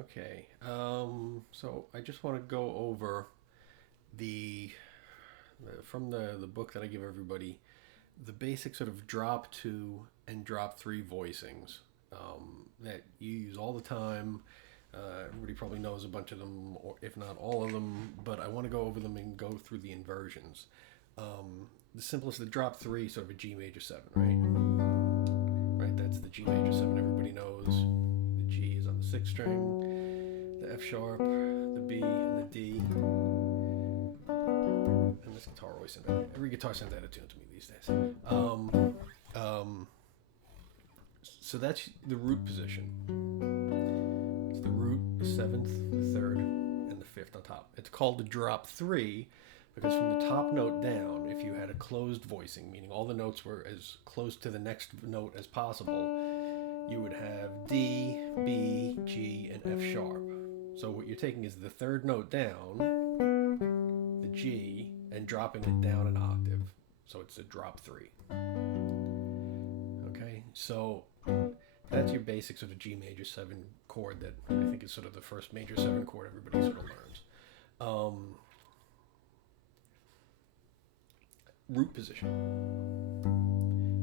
Okay. So I just want to go over the from the book that I give everybody the basic sort of drop two and drop three voicings that you use all the time. Everybody probably knows a bunch of them, or if not all of them. But I want to go over them and go through the inversions. The simplest, the drop three, sort of a G major seven, right? Right. That's the G major seven. Everybody knows. The G is on the sixth string. The F sharp, the B, and the D. And this guitar always sends that. Every guitar sends out a tune to me these days. Um, so that's the root position. It's the root, the seventh, the third, and the fifth on top. It's called the drop three because from the top note down, if you had a closed voicing, meaning all the notes were as close to the next note as possible, you would have D, B, G, and F sharp. So what you're taking is the third note down, the G, and dropping it down an octave. So it's a drop three. Okay, so that's your basic sort of G major seven chord that I think is sort of the first major seven chord everybody sort of learns. Root position.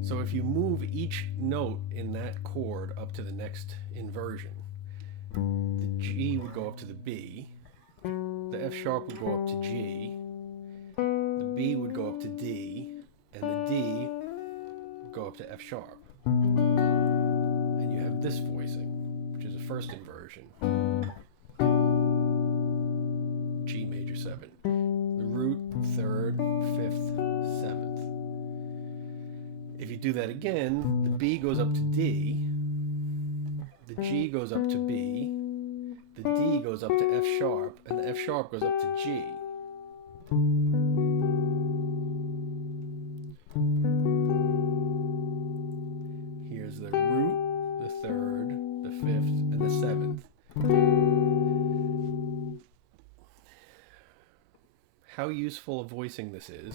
So if you move each note in that chord up to the next inversion, the G would go up to the B, the F sharp would go up to G, the B would go up to D, and the D would go up to F sharp. And you have this voicing, which is a first inversion, G major seven. The root, third, fifth, seventh. If you do that again, the B goes up to D, the G goes up to B, the D goes up to F sharp, and the F sharp goes up to G. Here's the root, the third, the fifth, and the seventh. How useful a voicing this is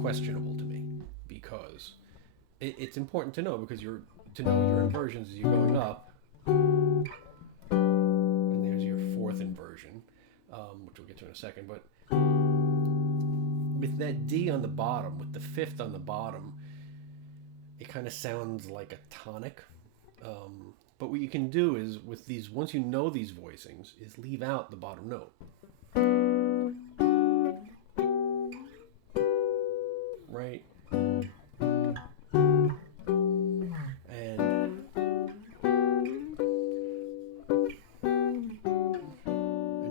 questionable to me because it's important to know because you're to know your inversions as you're going up. And there's your fourth inversion, which we'll get to in a second. But with that D on the bottom, with the fifth on the bottom, it kind of sounds like a tonic. But what you can do is with these, once you know these voicings, is leave out the bottom note. Right? And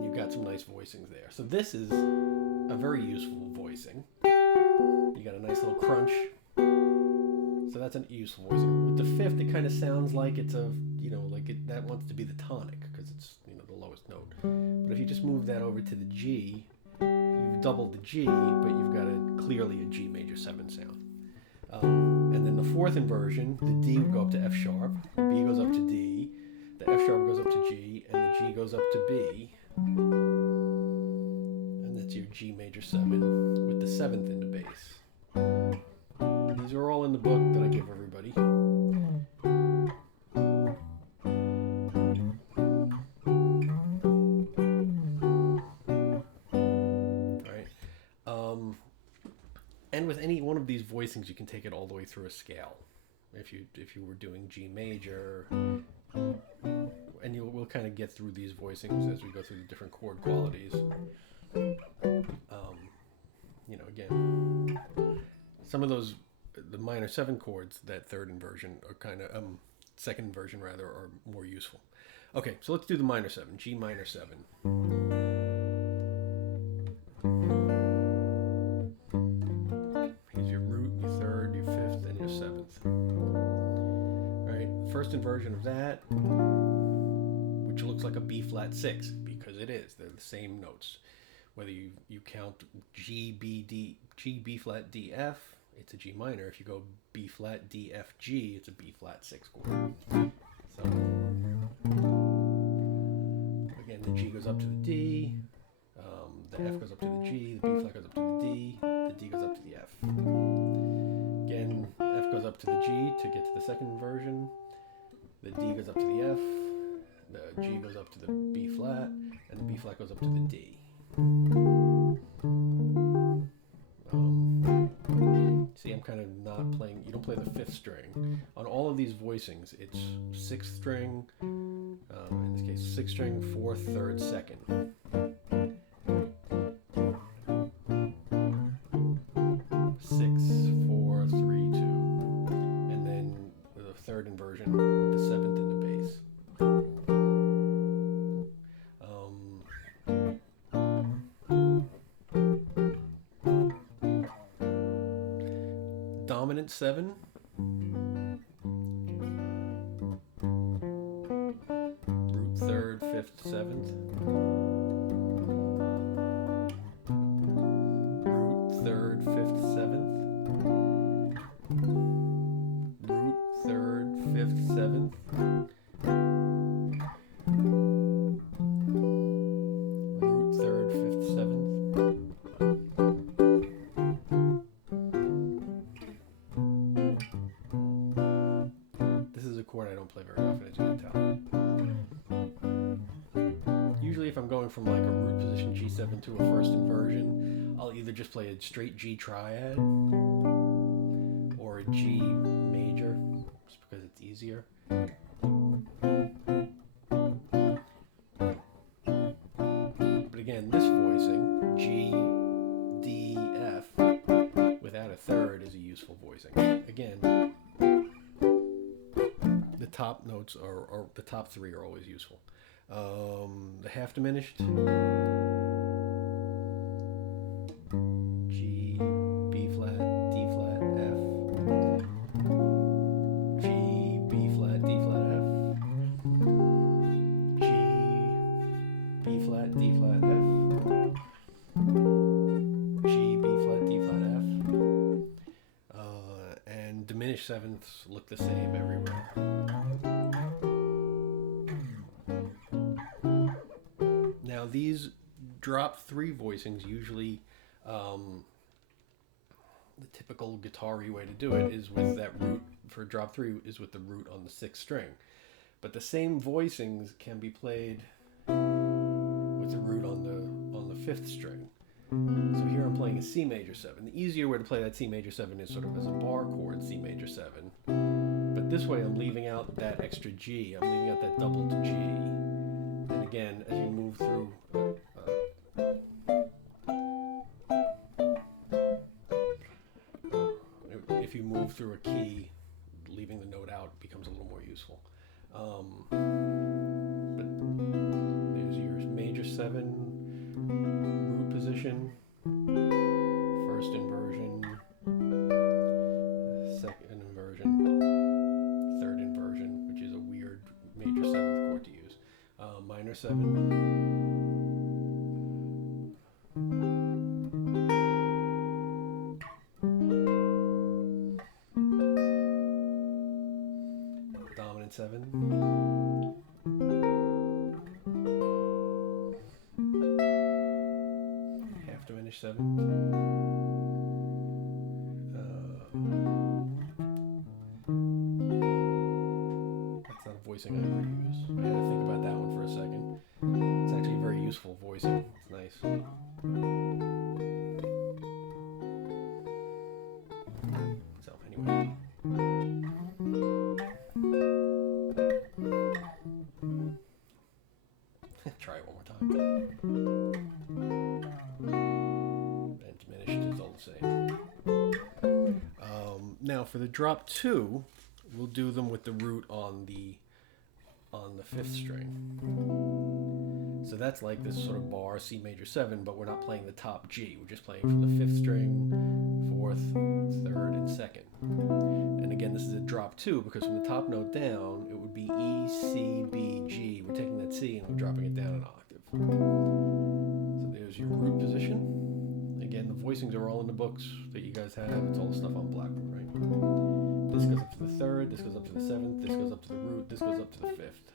you've got some nice voicings there. So this is a very useful voicing. You got a nice little crunch. So that's a useful voicing. With the fifth, it kind of sounds like it's a, like that wants to be the tonic because it's, the lowest note. But if you just move that over to the G, you've doubled the G, but you've got clearly a G major 7 sound. And then the fourth inversion, the D would go up to F sharp, the B goes up to D, the F sharp goes up to G, and the G goes up to B. And that's your G major 7 with the 7th in the bass. These are all in the book that I give everybody. And with any one of these voicings, you can take it all the way through a scale. If you were doing G major, and we'll kind of get through these voicings as we go through the different chord qualities. Again, some of those, the minor 7 chords, that third inversion are kind of, second inversion rather, are more useful. Okay, so let's do the minor 7, G minor 7. First inversion of that, which looks like a B flat 6 because it is. They're the same notes. Whether you count G, B, D, G, B flat, D, F, it's a G minor. If you go B flat, D, F, G, it's a B flat 6 chord. So again, the G goes up to the D, the F goes up to the G, the B flat goes up to the D goes up to the F. Again, F goes up to the G to get to the second inversion. D goes up to the F, the G goes up to the B flat, and the B flat goes up to the D. See, I'm kind of not playing, you don't play the 5th string. On all of these voicings, it's 6th string, in this case 6th string, 4th, 3rd, 2nd. 6, 4, 3, 2. And then with a 3rd inversion with the 7th in the bass. Dominant 7. Root 3rd, 5th, 7th. Root 3rd, 5th, 7th. Root 3rd, 5th, 7th. Root 3rd, 5th, 7th. This is a chord I don't play very often, as you can tell. Usually if I'm going from like a root position G7 to a 1st inversion, I'll either just play a straight G triad or a G major, just because it's easier. But again, this voicing, G, D, F, without a 3rd is a useful voicing. Again, the top notes or the top 3 are always useful. The half diminished, G, B flat, D flat, F, G, B flat, D flat, F, G, B flat, D flat, F, G, B flat, D flat, F, and diminished 7ths look the same everywhere. Now these drop 3 voicings usually, the typical guitar-y way to do it is with that root, for drop 3 is with the root on the 6th string. But the same voicings can be played with the root on the 5th string. So here I'm playing a C major 7. The easier way to play that C major 7 is sort of as a bar chord, C major 7. But this way I'm leaving out that extra G, I'm leaving out that doubled G. And again, as you move through, if you move through a key, leaving the note out becomes a little more useful. But there's your major 7 root position, 1st inversion, 2nd inversion, 3rd inversion, which is a weird major 7th chord to use. Minor 7. Dominant 7. Half diminished 7. That's not a voicing I ever use. I had to think about that one for a second. It's actually a very useful voicing. It's nice. So anyway. Try it one more time. And diminished is all the same. Now for the drop 2, we'll do them with the root on the 5th string. So that's like this sort of bar C major 7, but we're not playing the top G. We're just playing from the 5th string, 4th, 3rd, and 2nd. And again, this is a drop 2 because from the top note down, it would be E, C, B, G. We're taking that C and we're dropping it down an octave. So there's your root position. Again, the voicings are all in the books that you guys have. It's all the stuff on Blackboard, right? This goes up to the 3rd, this goes up to the 7th, this goes up to the root, this goes up to the 5th.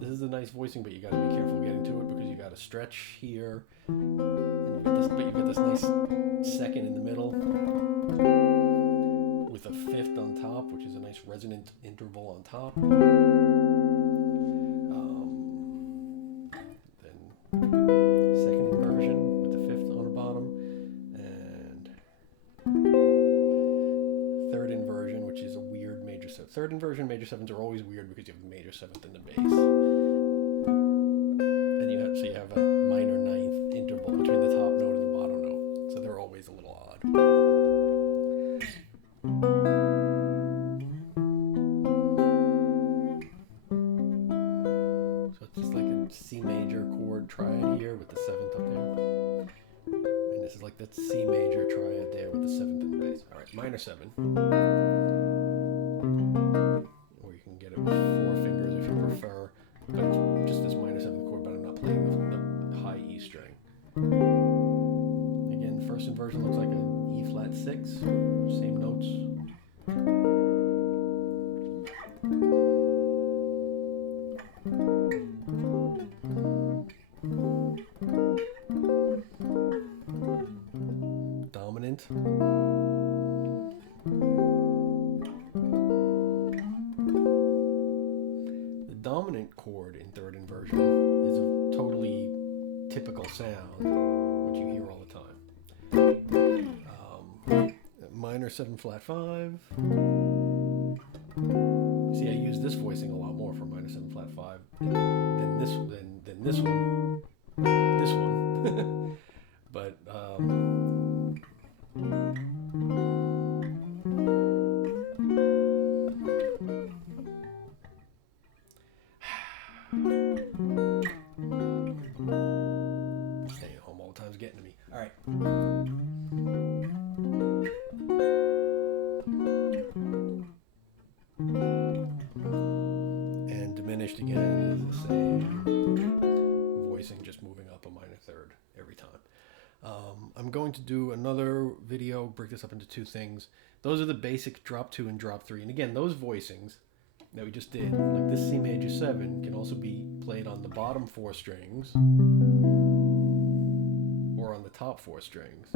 This is a nice voicing, but you got to be careful getting to it because you got to stretch here, and but you've got this nice 2nd in the middle. on top, which is a nice resonant interval on top. Then second inversion with the fifth on the bottom, and third inversion, which is a weird major seventh. Third inversion major sevenths are always weird because you have a major seventh in the bass, and you have a minor ninth interval between the top note and the bottom note, so they're always a little odd. So it's just like a C major chord triad here with the seventh up there. And this is like that C major triad there with the seventh in the bass. All right, minor seven. Or you can get it with 4 fingers if you prefer. But just this minor seventh chord, but I'm not playing the high E string. Again, the first inversion looks like an E flat 6, same notes. Dominant. The dominant chord in third inversion is a totally typical sound, which you hear all the time. Minor 7 flat 5. See, I use this voicing a lot more for minor 7 flat 5 than this one. This one. But staying home all the time's getting to me. All right. And diminished again is the same. Voicing just moving up a minor third every time. I'm going to do another video, break this up into 2 things. Those are the basic drop 2 and drop 3. And again, those voicings that we just did, like this C major 7, can also be played on the bottom 4 strings or on the top 4 strings.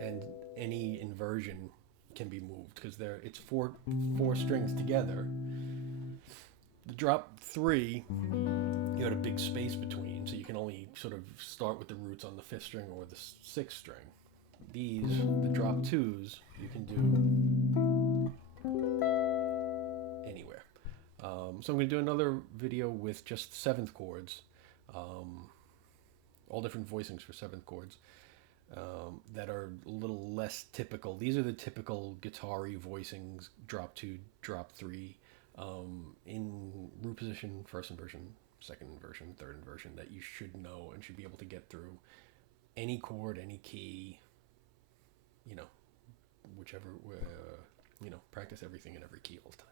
And any inversion can be moved because it's four strings together. The drop 3, you had a big space between, so you can only sort of start with the roots on the 5th string or the 6th string. These, the drop 2s, you can do anywhere. So I'm going to do another video with just 7th chords, all different voicings for 7th chords that are a little less typical. These are the typical guitar-y voicings, drop 2, drop 3, in root position, first inversion, second inversion, third inversion, that you should know and should be able to get through any chord, any key, whichever, practice everything in every key all the time.